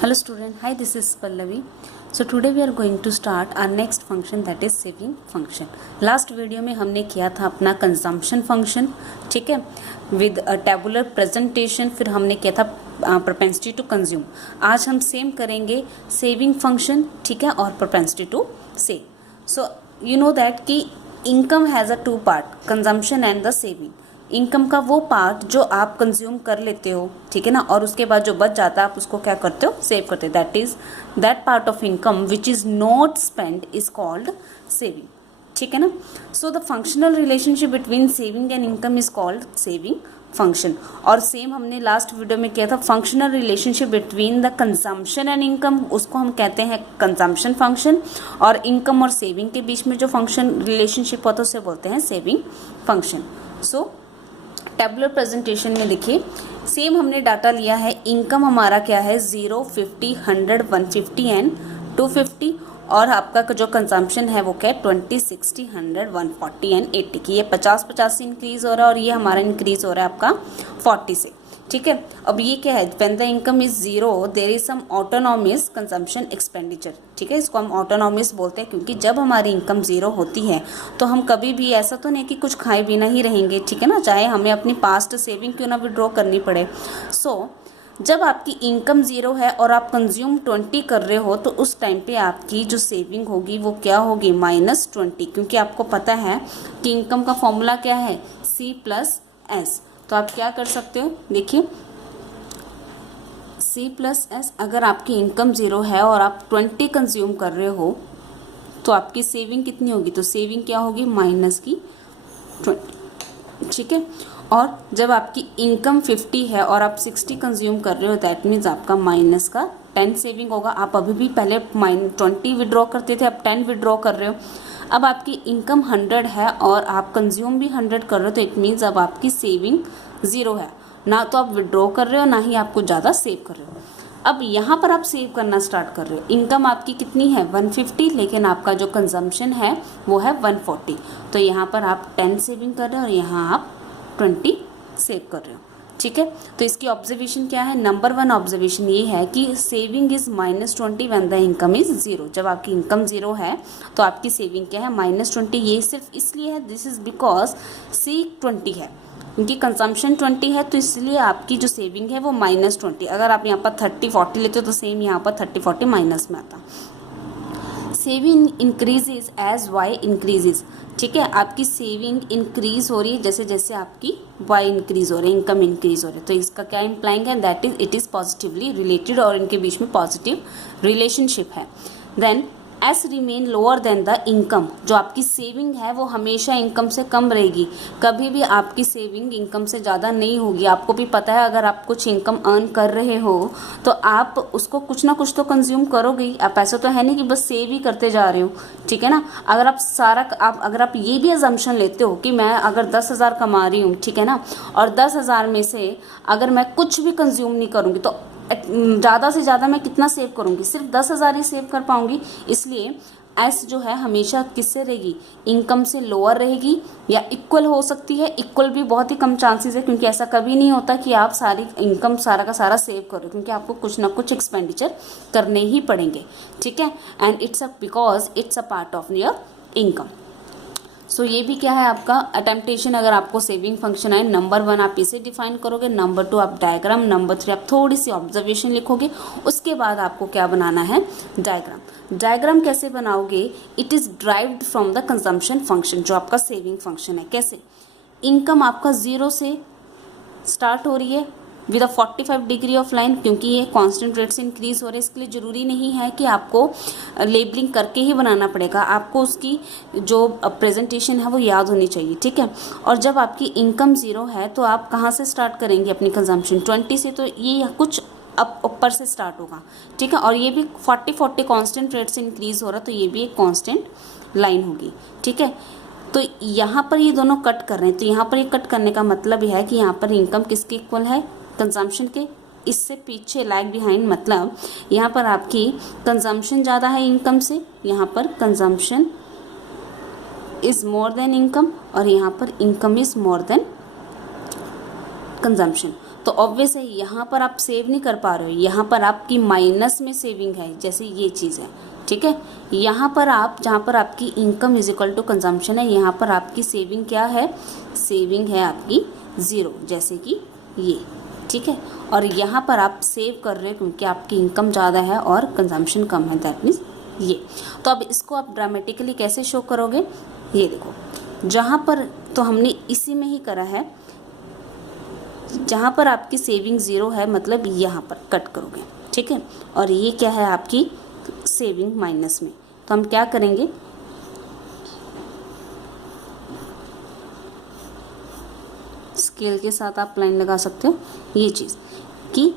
Hello student, hi, this is Pallavi. So today we are going to start our next function, that is saving function. Last video में हमने किया था अपना consumption function, ठीक है, with a tabular presentation. फिर हमने किया था प्रोपेंसिटी टू कंज्यूम. आज हम सेम करेंगे सेविंग फंक्शन, ठीक है, और propensity to save. So you know that कि income has a two part, consumption and the saving. Income का वो पार्ट जो आप कंज्यूम कर लेते हो, ठीक है ना, और उसके बाद जो बच जाता है आप उसको क्या करते हो, सेव करते हो. That is that part of income which is not spend is called saving, ठीक है ना. So the functional relationship between saving and income is called saving function. और सेम हमने लास्ट वीडियो में किया था functional relationship between the consumption and income, उसको हम कहते हैं कंजम्पशन फंक्शन. और इनकम और सेविंग के बीच में जो फंक्शन रिलेशनशिप होता है उसे बोलते हैं सेविंग फंक्शन. सो टेबुलर प्रेजेंटेशन में देखिए सेम हमने डाटा लिया है. इनकम हमारा क्या है 0, 50, 100, 150 एंड 250. और आपका जो कंजम्पशन है वो क्या है 20, 60, 100, 140 एंड 80 की. ये 50 से इंक्रीज हो रहा है और ये हमारा इंक्रीज हो रहा है आपका 40 से, ठीक है. अब ये क्या है, when the income is 0 there is some autonomous consumption expenditure, ठीक है. इसको हम ऑटोनॉमस बोलते हैं क्योंकि जब हमारी इनकम 0 होती है तो हम कभी भी ऐसा तो नहीं कि कुछ खाए बिना ही रहेंगे, ठीक है ना, चाहे हमें अपनी पास्ट सेविंग क्यों ना विड्रॉ करनी पड़े. सो जब आपकी इनकम 0 है और आप कंज्यूम 20 कर रहे हो तो उस टाइम पे आपकी जो सेविंग होगी वो क्या होगी -20, क्योंकि आपको पता है कि इनकम का फॉर्मूला क्या है C+S. तो आप क्या कर सकते हो, देखिए C+S. अगर आपकी इनकम 0 है और आप 20 कंज्यूम कर रहे हो तो आपकी सेविंग कितनी होगी, तो सेविंग क्या होगी -20, ठीक है. और जब आपकी इनकम 50 है और आप 60 कंज्यूम कर रहे हो दैट मीन्स आपका -10 सेविंग होगा. आप अभी भी पहले -20 विड्रॉ करते थे, अब 10 विड्रॉ कर रहे हो. अब आपकी इनकम 100 है और आप कंज्यूम भी 100 कर रहे हो तो इट मीन्स अब आपकी सेविंग 0 है. ना तो आप विड्रॉ कर रहे हो ना ही आप कुछ ज़्यादा सेव कर रहे हो. अब यहाँ पर आप सेव करना स्टार्ट कर रहे हो. इनकम आपकी कितनी है 150, लेकिन आपका जो कंजम्पशन है वो है 140. तो यहाँ पर आप 10 सेविंग कर रहे हो और यहाँ आप 20 सेव कर रहे हो, ठीक है. तो इसकी ऑब्जर्वेशन क्या है, नंबर 1 ऑब्जर्वेशन ये है कि saving is -20 when the income is 0. जब आपकी इनकम 0 है तो आपकी सेविंग क्या है -20. ये सिर्फ इसलिए है, दिस इज बिकॉज C20 है, क्योंकि कंजम्पशन 20 है तो इसलिए आपकी जो सेविंग है वो -20. अगर आप यहाँ पर 30, 40 लेते हो तो सेम यहाँ पर 30, 40 माइनस में आता. Saving increases as Y increases, ठीक है. आपकी सेविंग इंक्रीज हो रही है जैसे जैसे आपकी वाई इंक्रीज हो रही है, इनकम इंक्रीज हो रही है. तो इसका क्या इम्प्लाइंग है, that is it is positively related और इनके बीच में पॉजिटिव रिलेशनशिप है. Then S remain lower than the income, जो आपकी सेविंग है वो हमेशा इनकम से कम रहेगी. कभी भी आपकी सेविंग इनकम से ज़्यादा नहीं होगी. आपको भी पता है अगर आप कुछ इनकम अर्न कर रहे हो तो आप उसको कुछ ना कुछ तो कंज्यूम करोगे ही. आप ऐसा तो है नहीं कि बस सेव ही करते जा रहे हो, ठीक है ना. अगर आप ये भी अजम्पशन लेते हो कि मैं अगर 10,000 कमा रही हूँ, ठीक है ना, और 10,000 में से अगर मैं कुछ भी कंज्यूम नहीं करूँगी तो ज़्यादा से ज़्यादा मैं कितना सेव करूँगी, सिर्फ 10,000 ही सेव कर पाऊँगी. इसलिए एस जो है हमेशा किससे रहेगी, इनकम से लोअर रहेगी या इक्वल हो सकती है. इक्वल भी बहुत ही कम चांसेस है क्योंकि ऐसा कभी नहीं होता कि आप सारी इनकम सारा का सारा सेव करो, क्योंकि आपको कुछ ना कुछ एक्सपेंडिचर करने ही पड़ेंगे, ठीक है. And it's because it's a part of your income. So ये भी क्या है आपका अटेम्प्टेशन. अगर आपको सेविंग फंक्शन है, नंबर 1 आप इसे डिफाइन करोगे, नंबर 2 आप डायग्राम, नंबर 3 आप थोड़ी सी ऑब्जर्वेशन लिखोगे. उसके बाद आपको क्या बनाना है, डायग्राम. डायग्राम कैसे बनाओगे, it is derived from the consumption function, जो आपका सेविंग फंक्शन है. कैसे, इनकम आपका 0 से स्टार्ट हो रही है with a 45 degree of line, क्योंकि ये कांस्टेंट रेट से इंक्रीज हो रहा है. इसके लिए ज़रूरी नहीं है कि आपको लेबलिंग करके ही बनाना पड़ेगा, आपको उसकी जो प्रेजेंटेशन है वो याद होनी चाहिए, ठीक है. और जब आपकी इनकम 0 है तो आप कहाँ से स्टार्ट करेंगे अपनी कंजम्पशन 20 से, तो ये कुछ अब ऊपर से स्टार्ट होगा, ठीक है. और ये भी 40 कांस्टेंट रेट से इंक्रीज हो रहा है तो ये भी एक कांस्टेंट लाइन होगी, ठीक है. तो यहाँ पर ये दोनों कट कर रहे हैं, तो यहाँ पर ये कट करने का मतलब यह है कि यहाँ पर इनकम किसके इक्वल है, कंजम्पशन के. इससे पीछे लैग बिहाइंड मतलब यहाँ पर आपकी कंजम्पशन ज़्यादा है इनकम से, यहाँ पर consumption is more than income और यहाँ पर income is more than consumption. तो ऑब्वियस है यहाँ पर आप सेव नहीं कर पा रहे हो, यहाँ पर आपकी माइनस में सेविंग है, जैसे ये चीज़ है, ठीक है। यहाँ पर आप जहाँ पर आपकी income is equal to consumption है, यहाँ पर आपकी सेविंग क्या है, सेविंग है आपकी 0, जैसे कि ये, ठीक है। और यहाँ पर आप सेव कर रहे हो क्योंकि आपकी इनकम ज़्यादा है और कंजम्पशन कम है, दैट मीन्स ये। तो अब इसको आप ड्रामेटिकली कैसे शो करोगे, ये देखो, जहाँ पर तो हमने इसी में ही करा है, जहाँ पर आपकी सेविंग 0 है मतलब यहाँ पर कट करोगे, ठीक है। और ये क्या है आपकी सेविंग माइनस में, तो हम क्या करेंगे, स्केल के साथ आप लाइन लगा सकते हो, ये चीज़ कि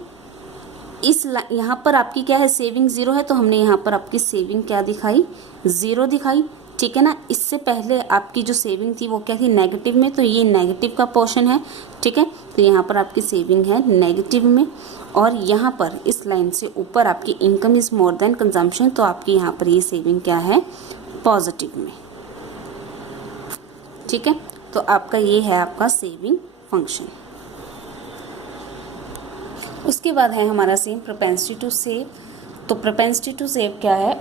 इस यहाँ पर आपकी क्या है, सेविंग 0 है, तो हमने यहाँ पर आपकी सेविंग क्या दिखाई, 0 दिखाई, ठीक है ना। इससे पहले आपकी जो सेविंग थी वो क्या थी, नेगेटिव में, तो ये नेगेटिव का पोर्शन है, ठीक है। तो यहाँ पर आपकी सेविंग है नेगेटिव में, और यहाँ पर इस लाइन से ऊपर आपकी income is more than consumption, तो आपकी यहाँ पर ये सेविंग क्या है, पॉजिटिव में, ठीक है। तो आपका ये है आपका सेविंग फंक्शन। उसके बाद है हमारा सेम प्रोपेंसिटी टू सेव। तो प्रोपेंसिटी टू सेव क्या है,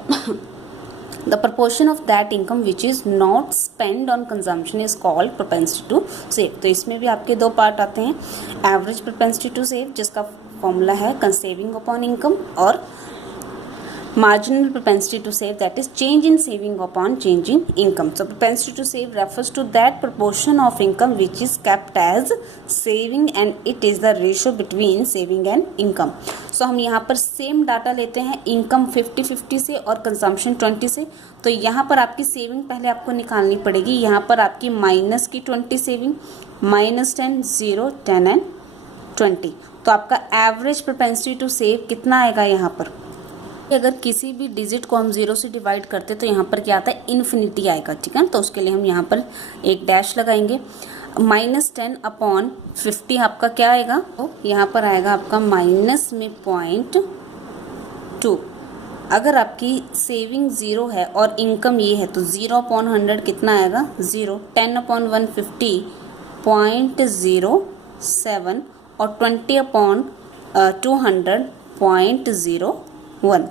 the proportion of that income which is not spend on consumption is called propensity to save. तो इसमें भी आपके 2 पार्ट आते हैं, एवरेज प्रोपेंसिटी टू सेव जिसका फॉर्मूला है सेविंग अपॉन इनकम, और marginal propensity to save, that is change in saving upon change in income. So propensity to save refers to that proportion of income which is kept as saving and it is the ratio between saving and income. So हम यहाँ पर same data लेते हैं, income 50-50 से और consumption 20 से। तो यहाँ पर आपकी सेविंग पहले आपको निकालनी पड़ेगी, यहाँ पर आपकी माइनस की 20 सेविंग, -10, 0, 10 एंड 20। तो आपका एवरेज प्रोपेंसिटी टू सेव कितना आएगा यहाँ पर, अगर किसी भी डिजिट को हम 0 से डिवाइड करते तो यहाँ पर क्या आता है, इन्फिनिटी आएगा, ठीक है। तो उसके लिए हम यहाँ पर एक डैश लगाएंगे। -10 अपॉन 50 आपका क्या आएगा, तो यहाँ पर आएगा आपका माइनस में 0.2। अगर आपकी सेविंग 0 है और इनकम ये है तो 0 अपॉन 100 कितना आएगा, 0। 10 अपॉन 150 0.07 और 20 अपॉन 200 0.01।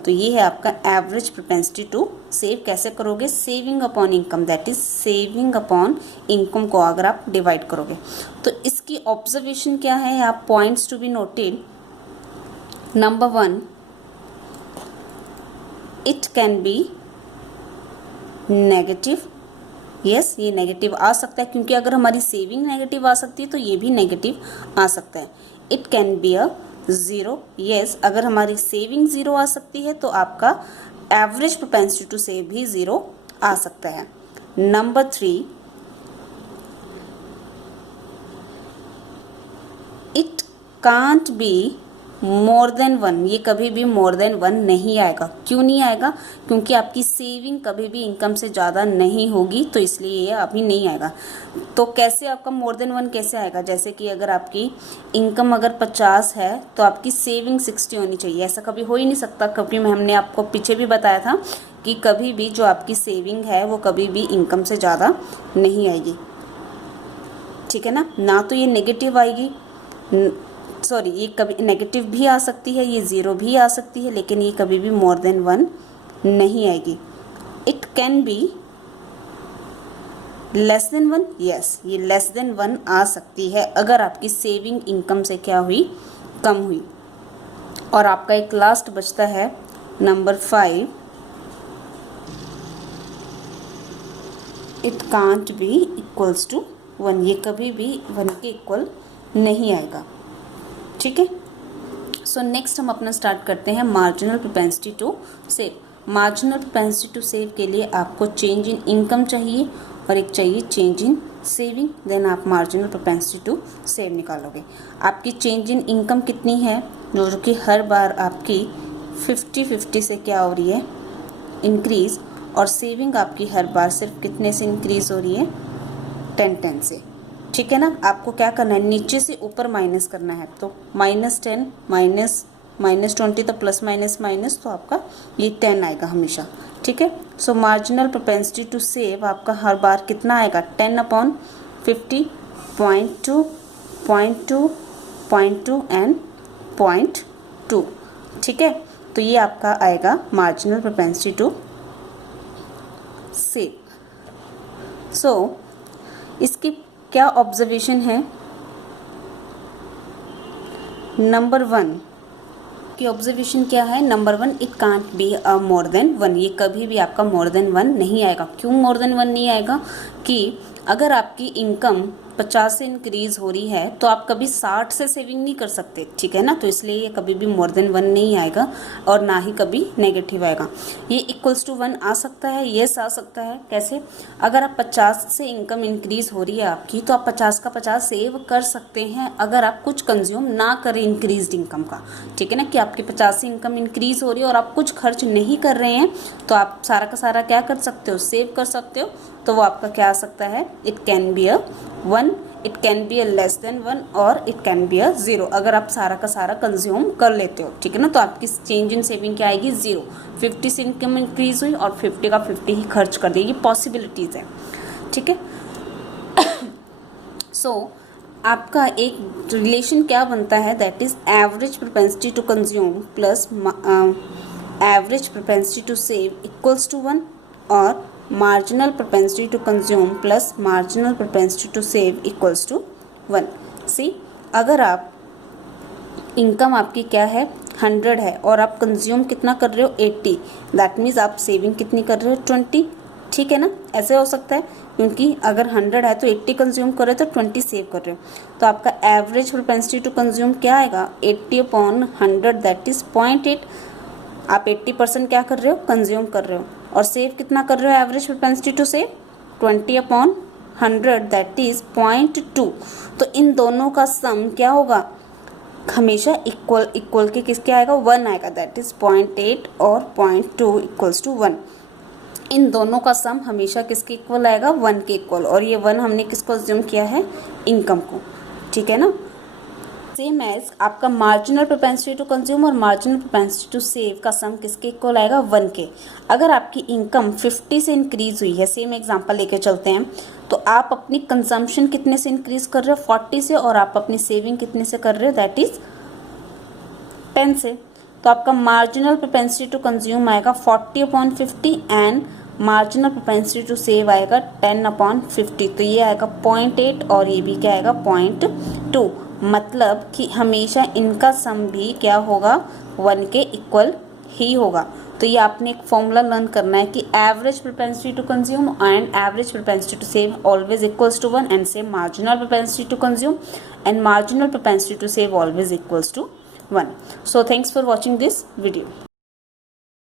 तो ये है आपका एवरेज प्रोपेंसिटी टू सेव। कैसे करोगे, saving upon income, that is saving upon income को अगर आप डिवाइड करोगे। तो इसकी ऑब्जर्वेशन क्या है, आप points to be noted. Number 1, it can be negative. Yes, ये नेगेटिव आ सकता है क्योंकि अगर हमारी सेविंग नेगेटिव आ सकती है तो ये भी नेगेटिव आ सकता है। It can be a 0, yes, अगर हमारी सेविंग 0 आ सकती है तो आपका एवरेज प्रोपेंसिटी टू सेव भी 0 आ सकता है। Number 3, it can't be more than 1। ये कभी भी मोर देन 1 नहीं आएगा। क्यों नहीं आएगा, क्योंकि आपकी सेविंग कभी भी इनकम से ज़्यादा नहीं होगी, तो इसलिए ये अभी नहीं आएगा। तो कैसे आपका मोर देन 1 कैसे आएगा, जैसे कि अगर आपकी इनकम अगर 50 है तो आपकी सेविंग 60 होनी चाहिए, ऐसा कभी हो ही नहीं सकता। क्योंकि हमने आपको पीछे भी बताया था कि कभी भी जो आपकी सेविंग है वो कभी भी इनकम से ज़्यादा नहीं आएगी, ठीक है ना। तो ये नेगेटिव आएगी, सॉरी, ये कभी नेगेटिव भी आ सकती है, ये 0 भी आ सकती है, लेकिन ये कभी भी मोर देन 1 नहीं आएगी। It can be less than 1, yes, ये लेस देन 1 आ सकती है अगर आपकी सेविंग इनकम से क्या हुई, कम हुई। और आपका एक लास्ट बचता है number 5, it can't be equals to 1। ये कभी भी 1 के इक्वल नहीं आएगा, ठीक है। सो नेक्स्ट हम अपना स्टार्ट करते हैं marginal propensity to save. Marginal propensity to save के लिए आपको चेंज इन इनकम चाहिए और एक चाहिए चेंज इन सेविंग, देन आप मार्जिनल प्रोपेंसिटी टू सेव निकालोगे। आपकी चेंज इन इनकम कितनी है, जो कि हर बार आपकी 50-50 से क्या हो रही है, इंक्रीज, और सेविंग आपकी हर बार सिर्फ कितने से इंक्रीज हो रही है, 10-10 से, ठीक है ना। आपको क्या करना है, नीचे से ऊपर माइनस करना है। तो -10 -20 तो प्लस माइनस माइनस, तो आपका ये 10 आएगा हमेशा, ठीक है। So marginal propensity to save आपका हर बार कितना आएगा, 10 अपॉन 50, 0.2, 0.2, 0.2 एंड 0.2। ठीक है, तो ये आपका आएगा मार्जिनल प्रोपेंसिटी टू सेव। सो इसकी क्या ऑब्जर्वेशन है? नंबर 1 की ऑब्जर्वेशन क्या है? Number 1, it can't be more than 1। ये कभी भी आपका मोर देन 1 नहीं आएगा। क्यों मोर देन 1 नहीं आएगा? कि अगर आपकी इनकम 50 से इंक्रीज हो रही है तो आप कभी 60 से सेविंग नहीं कर सकते, ठीक है ना। तो इसलिए ये कभी भी मोर देन 1 नहीं आएगा और ना ही कभी नेगेटिव आएगा। ये इक्वल्स टू 1 आ सकता है, येस आ सकता है। कैसे? अगर आप 50 से इनकम इंक्रीज हो रही है आपकी, तो आप 50 का 50 सेव कर सकते हैं अगर आप कुछ कंज्यूम ना करें इंक्रीज इनकम का, ठीक है ना। कि आपकी 50 से इनकम इंक्रीज हो रही है और आप कुछ खर्च नहीं कर रहे हैं, तो आप सारा का सारा क्या कर सकते हो? सेव कर सकते हो। तो वो आपका क्या आ सकता है? It can be a 1, it can be a less than 1 और इट कैन बी अ 0। अगर आप सारा का सारा कंज्यूम कर लेते हो, ठीक है ना, तो आपकी चेंज इन सेविंग क्या आएगी? 0। 50 से इनकम इंक्रीज हुई और 50 का 50 ही खर्च कर देगी, पॉसिबिलिटीज है, ठीक है। सो आपका एक रिलेशन क्या बनता है? That is average propensity to consume plus average propensity to save equals to 1 और marginal propensity to consume plus marginal propensity to save equals to 1। See, अगर आप इनकम आपकी क्या है? 100 है और आप कंज्यूम कितना कर रहे हो? 80। दैट मीन्स आप सेविंग कितनी कर रहे हो? 20, ठीक है ना। ऐसे हो सकता है क्योंकि अगर 100 है तो 80 कंज्यूम कर रहे हो तो 20 सेव कर रहे हो। तो आपका एवरेज प्रोपेंसिटी टू कंज्यूम क्या आएगा? 80/100 दैट इज 0.8। आप 80% क्या कर रहे हो? कंज्यूम कर रहे हो। और सेव कितना कर रहे हो? Average propensity to save 20/100 that is 0.2। तो इन दोनों का सम क्या होगा? हमेशा इक्वल के किसके आएगा? 1 आएगा। दैट इज 0.8 और 0.2 इक्वल्स टू 1। इन दोनों का सम हमेशा किसके इक्वल आएगा? 1 के इक्वल। और ये 1 हमने किसको अज्यूम किया है? इनकम को, ठीक है ना। सेम एज आपका मार्जिनल प्रोपेंसिटी टू कंज्यूम और मार्जिनल प्रोपेंसिटी टू सेव का सम किसके इक्वल आएगा? 1 के। अगर आपकी इनकम 50 से इंक्रीज हुई है, सेम एग्जांपल लेके चलते हैं, तो आप अपनी कंजम्पशन कितने से इंक्रीज कर रहे हो? 40 से। और आप अपनी सेविंग कितने से कर रहे हो? दैट इज 10 से। तो आपका मार्जिनल प्रोपेंसिटी टू कंज्यूम आएगा 40/50 and marginal propensity to save आएगा 10/50। तो ये आएगा 0.8 और ये भी क्या आएगा? 0.2। मतलब कि हमेशा इनका सम भी क्या होगा? 1 के इक्वल ही होगा। तो ये आपने एक फॉर्मूला लर्न करना है कि average propensity to consume and average propensity to save always equals to 1 and same marginal propensity to consume and marginal propensity to save always equals to 1. So thanks for watching this video.